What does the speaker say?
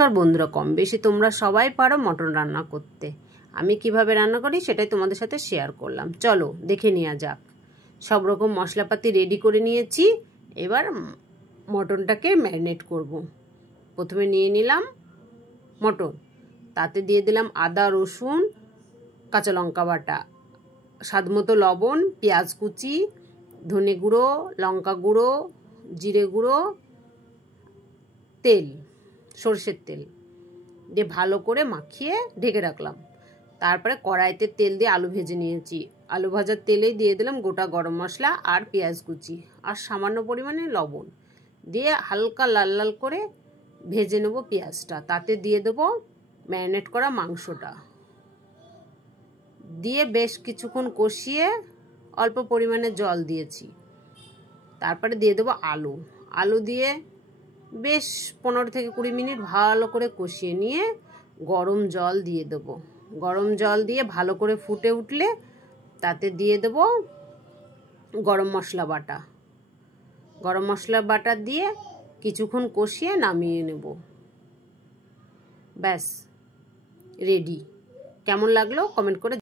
নমস্কার বন্ধুরা, কম বেশি তোমরা সবাই পারো মটন রান্না করতে। আমি কিভাবে রান্না করি সেটাই তোমাদের সাথে শেয়ার করলাম। চলো দেখে নেওয়া যাক। সব রকম মশলাপাতি রেডি করে নিয়েছি। এবার মটনটাকে ম্যারিনেট করব। প্রথমে নিয়ে নিলাম মটন, তাতে দিয়ে দিলাম আদা রসুন কাঁচা লঙ্কা বাটা, স্বাদ মতো লবণ, পেঁয়াজ কুচি, ধনে গুঁড়ো, লঙ্কা গুঁড়ো, জিরে গুঁড়ো, তেল, সরষের তেল দিয়ে ভালো করে মাখিয়ে ঢেকে রাখলাম। তারপরে কড়াইতে তেল দিয়ে আলু ভেজে নিয়েছি। আলু ভাজার তেলেই দিয়ে দিলাম গোটা গরম মশলা আর পেঁয়াজ কুচি আর সামান্য পরিমাণে লবণ দিয়ে হালকা লাল লাল করে ভেজে নেব পেঁয়াজটা। তাতে দিয়ে দেবো ম্যারিনেট করা মাংসটা, দিয়ে বেশ কিছুক্ষণ কষিয়ে অল্প পরিমাণে জল দিয়েছি। তারপরে দিয়ে দেবো আলু দিয়ে বেশ 15 থেকে 20 মিনিট ভালো করে কষিয়ে নিয়ে গরম জল দিয়ে দেবো। গরম জল দিয়ে ভালো করে ফুটে উঠলে তাতে দিয়ে দেবো গরম মশলা বাটা দিয়ে কিছুক্ষণ কষিয়ে নামিয়ে নেব। ব্যাস রেডি। কেমন লাগলো কমেন্ট করে